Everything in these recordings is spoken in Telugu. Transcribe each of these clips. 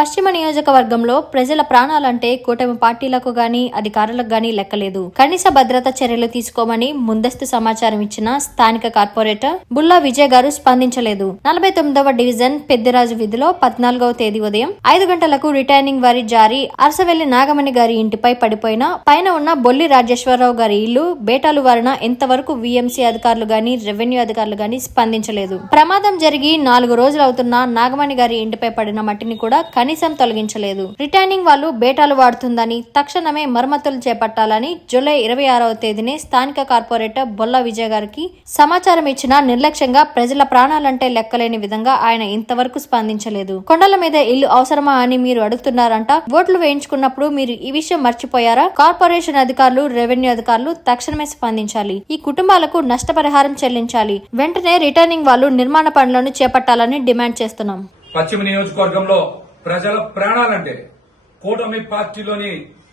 పశ్చిమ నియోజకవర్గంలో ప్రజల ప్రాణాలంటే కూటమి పార్టీలకు గాని అధికారులకు గాని లెక్కలేదు. కనీస భద్రత చర్యలు తీసుకోమని ముందస్తు సమాచారం ఇచ్చిన స్థానిక కార్పొరేటర్ బుల్లా విజయ్ గారు స్పందించలేదు. నలభై తొమ్మిదవ డివిజన్ పెద్దిరాజు విధిలో పద్నాలుగవ తేదీ ఉదయం ఐదు గంటలకు రిటైర్నింగ్ వారి జారీ అరసవెల్లి నాగమణి గారి ఇంటిపై పడిపోయిన పైన ఉన్న బొల్లి రాజేశ్వరరావు గారి ఇల్లు బేటాలు వారిన ఎంతవరకు విఎంసీ అధికారులు గాని రెవెన్యూ అధికారులు గాని స్పందించలేదు. ప్రమాదం జరిగి నాలుగు రోజులు అవుతున్న నాగమణి గారి ఇంటిపై పడిన మట్టిని కూడా కనీసం కనీసం తొలగించలేదు. రిటర్నింగ్ వాళ్ళు బేటాలు వాడుతుందని తక్షణమే మరమ్మతులు చేపట్టాలని జూలై ఇరవై ఆరవ తేదీనే స్థానిక కార్పొరేటర్ బొల్ల విజయ్ గారికి సమాచారం ఇచ్చినా నిర్లక్ష్యంగా ప్రజల ప్రాణాలంటే లెక్కలేని విధంగా ఆయన ఇంతవరకు స్పందించలేదు. కొండల మీద ఇల్లు అవసరమా అని మీరు అడుగుతున్నారంట. ఓట్లు వేయించుకున్నప్పుడు మీరు ఈ విషయం మర్చిపోయారా? కార్పొరేషన్ అధికారులు రెవెన్యూ అధికారులు తక్షణమే స్పందించాలి. ఈ కుటుంబాలకు నష్టపరిహారం చెల్లించాలి. వెంటనే రిటర్నింగ్ వాళ్ళు నిర్మాణ పనులను చేపట్టాలని డిమాండ్ చేస్తున్నాం. పశ్చిమ నియోజకవర్గంలో ప్రజల ప్రాణాలంటే కూటమి పార్టీలోని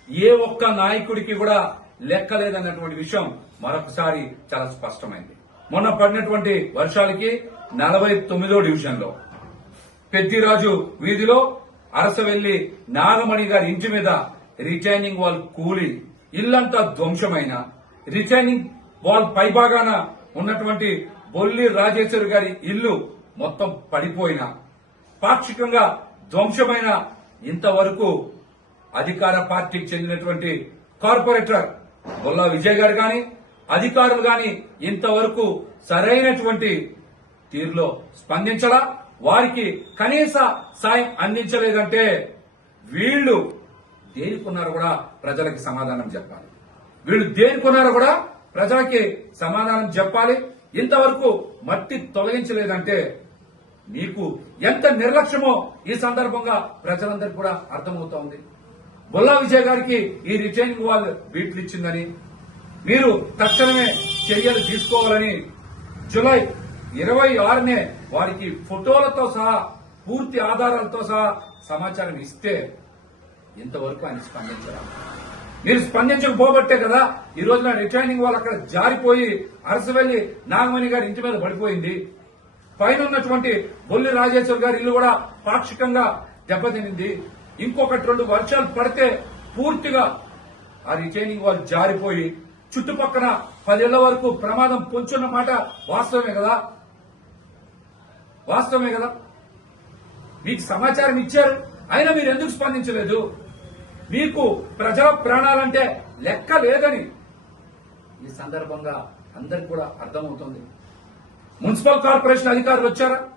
ఏ ఒక్క నాయకుడికి కూడా లెక్కలేదన్నటువంటి విషయం మరొకసారి చాలా స్పష్టమైంది. మొన్న పడినటువంటి వర్షాలకి నలభై తొమ్మిదో డివిజన్లో పెద్దిరాజు వీధిలో అరసవెల్లి నాగమణి గారి ఇంటి మీద రిటైనింగ్ వాల్ కూలి ఇల్లంతా ధ్వంసమైన రిటైనింగ్ వాల్ పైభాగాన ఉన్నటువంటి బొల్లి రాజేశ్వరి గారి ఇల్లు మొత్తం పడిపోయిన. పాక్షికంగా ధ్వంసమైన ఇంతవరకు అధికార పార్టీకి చెందినటువంటి కార్పొరేటర్ బొల్లా విజయ్ గారు గాని అధికారులు గాని ఇంతవరకు సరైనటువంటి తీరులో స్పందించలా. వారికి కనీస సాయం అందించలేదంటే వీళ్ళు దేనికున్నారో కూడా ప్రజలకి సమాధానం చెప్పాలి. వీళ్ళు దేనికున్నారో కూడా ప్రజలకి సమాధానం చెప్పాలి. ఇంతవరకు మట్టి తొలగించలేదంటే మీకు ఎంత నిర్లక్ష్యమో ఈ సందర్భంగా ప్రజలందరికీ కూడా అర్థమవుతోంది బుల్లా విజయ్ గారికి ఈ రిటైనింగ్ వాళ్ళు బీట్లు ఇచ్చిందని మీరు తక్షణమే చర్యలు తీసుకోవాలని జులై ఇరవై ఆరునే వారికి ఫోటోలతో సహా పూర్తి ఆధారాలతో సహా సమాచారం ఇస్తే ఇంతవరకు ఆయన స్పందించరా? మీరు స్పందించకపోబట్టే కదా ఈ రోజున రిటైనింగ్ వాళ్ళు అక్కడ జారిపోయి అరసవెల్లి నాగమణి గారి ఇంటి మీద పడిపోయింది. పైన ఉన్నటువంటి బొల్లి రాజేశ్వర్ గారి ఇల్లు కూడా పాక్షికంగా దెబ్బతినింది. ఇంకొకటి రెండు వర్షాలు పడితే పూర్తిగా ఆ రిటైనింగ్ వాళ్ళు జారిపోయి చుట్టుపక్కల పదేళ్ళ వరకు ప్రమాదం పొంచున్న మాట వాస్తవమే కదా? వాస్తవమే కదా? మీకు సమాచారం ఇచ్చారు. అయినా మీరు ఎందుకు స్పందించలేదు? మీకు ప్రజల ప్రాణాలంటే లెక్క లేదని ఈ సందర్భంగా అందరికి కూడా అర్థమవుతుంది. మున్సిపల్ కార్పొరేషన్ అధికారులు వచ్చారా?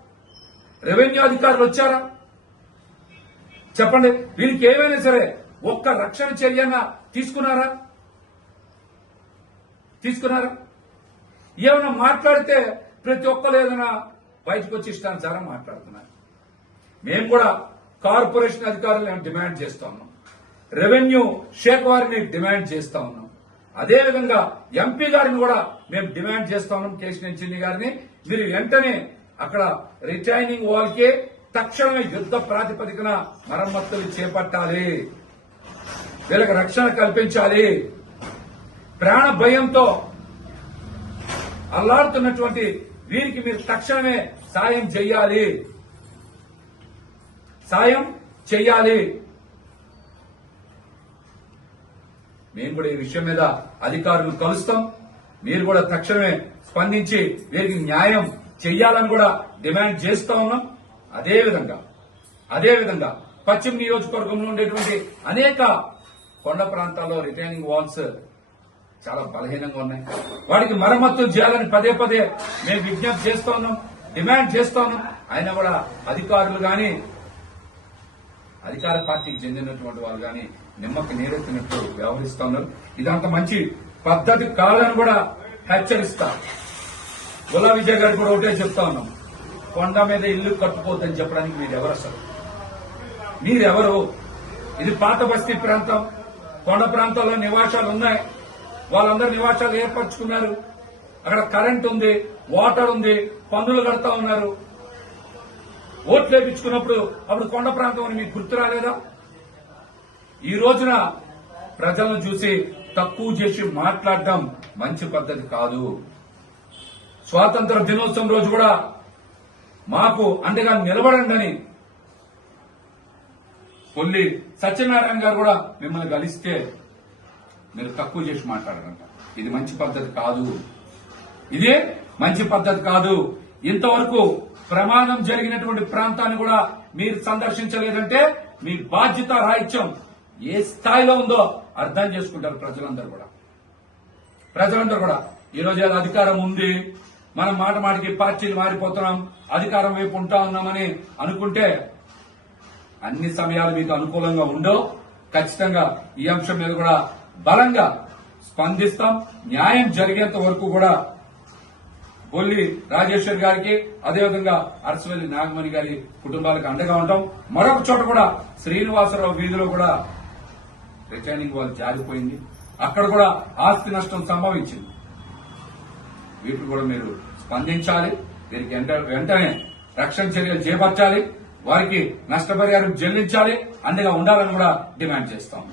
రెవెన్యూ అధికారులు వచ్చారా? చెప్పండి. వీరికి ఏమైనా సరే ఒక్క రక్షణ చర్యన తీసుకున్నారా? తీసుకున్నారా? ఏమైనా మాట్లాడితే ప్రతి ఒక్కరు ఏదైనా బయటకు వచ్చి ఇష్టానుసారం మాట్లాడుతున్నారు. మేము కూడా కార్పొరేషన్ అధికారులను డిమాండ్ చేస్తా ఉన్నాం. రెవెన్యూ షేక్ వారిని డిమాండ్ చేస్తా ఉన్నాం. అదేవిధంగా ఎంపీ గారిని కూడా మేము డిమాండ్ చేస్తా ఉన్నాం కేశినేని చిన్ని గారిని. మీరు వెంటనే అక్కడ రిటైనింగ్ వాల్కే తక్షణమే యుద్ధ ప్రాతిపదికన మరమ్మతులు చేపట్టాలి. వీళ్ళకి రక్షణ కల్పించాలి. ప్రాణ భయంతో అల్లాడుతున్నటువంటి వీరికి మీరు తక్షణమే సాయం చెయ్యాలి సాయం చెయ్యాలి మేము కూడా ఈ విషయం మీద అధికారులు కలుస్తాం. మీరు కూడా తక్షణమే స్పందించి వీరికి న్యాయం చెయ్యాలని కూడా డిమాండ్ చేస్తా ఉన్నాం. అదే విధంగా అదే విధంగా పశ్చిమ నియోజకవర్గంలో ఉండేటువంటి అనేక కొండ ప్రాంతాల్లో రిటైనింగ్ వాల్స్ చాలా బలహీనంగా ఉన్నాయి. వాటికి మరమ్మతులు చేయాలని పదే పదే మేము విజ్ఞప్తి చేస్తా ఉన్నాం డిమాండ్ చేస్తా ఉన్నాం. అయినా కూడా అధికారులు కానీ అధికార పార్టీకి చెందినటువంటి వాళ్ళు కానీ నిమ్మకి నీరెత్తినట్టు వ్యవహరిస్తా ఉన్నారు ఇదంత మంచి పద్ధతి కాదని కూడా హెచ్చరిస్తా. గులా విజయ్ గారు కూడా ఒకటే చెప్తా ఉన్నాం. కొండ మీద ఇల్లు కట్టుకోవద్దని చెప్పడానికి మీరు ఎవరు అసలు? మీరెవరు? ఇది పాత బస్తీ ప్రాంతం. కొండ ప్రాంతాల్లో నివాసాలు ఉన్నాయి. వాళ్ళందరూ నివాసాలు ఏర్పరచుకున్నారు. అక్కడ కరెంట్ ఉంది వాటర్ ఉంది పన్నులు కడతా ఉన్నారు. ఓట్లు వేపించుకున్నప్పుడు అప్పుడు కొండ ప్రాంతం అని మీకు గుర్తు రాలేదా? ఈ రోజున ప్రజలను చూసి తక్కువ చేసి మాట్లాడడం మంచి పద్ధతి కాదు. స్వాతంత్ర దినోత్సవం రోజు కూడా మాకు అండగా నిలబడండి అని కొల్లి సత్యనారాయణ గారు కూడా మిమ్మల్ని కలిస్తే మీరు తక్కువ చేసి మాట్లాడరంట ఇది మంచి పద్ధతి కాదు. ఇదే మంచి పద్ధతి కాదు. ఇంతవరకు ప్రమాదం జరిగినటువంటి ప్రాంతాన్ని కూడా మీరు సందర్శించలేదంటే మీ బాధ్యత రాహిత్యం ఏ స్థాయిలో ఉందో అర్థం చేసుకుంటారు ప్రజలందరూ కూడా. ప్రజలందరూ కూడా ఈ అధికారం ఉంది మనం మాట మాటికి పార్టీలు మారిపోతున్నాం అధికారం వైపు ఉంటా ఉన్నామని అనుకుంటే అన్ని సమయాలు మీకు అనుకూలంగా ఉండవు. ఖచ్చితంగా ఈ అంశం మీద కూడా బలంగా స్పందిస్తాం. న్యాయం జరిగేంత వరకు కూడా బొల్లి రాజేశ్వర్ గారికి అదేవిధంగా అరసవల్లి నాగమణి గారి కుటుంబాలకు అండగా ఉంటాం. మరొక చోట కూడా శ్రీనివాసరావు వీధిలో కూడా రిటైనింగ్ వాళ్ళు జారిపోయింది. అక్కడ కూడా ఆస్తి నష్టం సంభవించింది. వీటిని కూడా మీరు స్పందించాలి. దీనికి వెంటనే రక్షణ చర్యలు చేపట్టాలి. వారికి నష్టపరిహారం చెల్లించాలి. అండగా ఉండాలని కూడా డిమాండ్ చేస్తాం